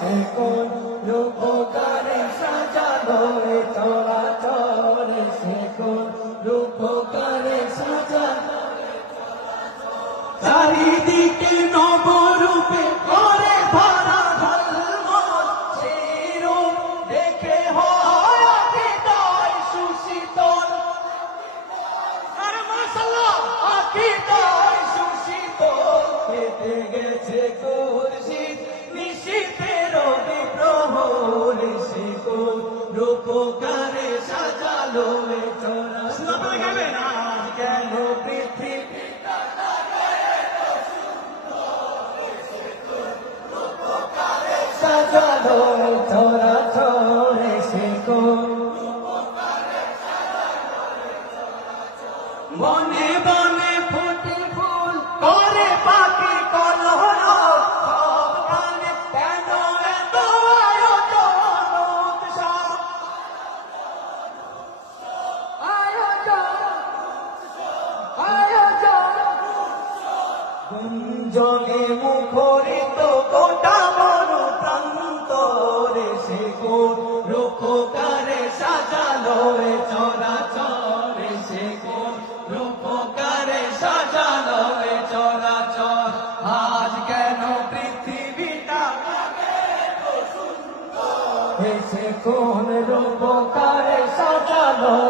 সে কোন রূপকারে সাজালো এ চরাচর সে কোন রূপকারে সাজালো চারিদিকে নবরূপে চরা কেন পৃথিবী? সাজালো চরা চরে সে বনে বনে গুঞ্জনে মুখরিত গোটা বড় প্রান্তরে সে রূপকারে সাজালো এ চরাচরে সে কোন রূপকারে সাজালো এ চরাচর। আজ কেন পৃথিবীটা এসে কোন রূপকারে সাজালো সে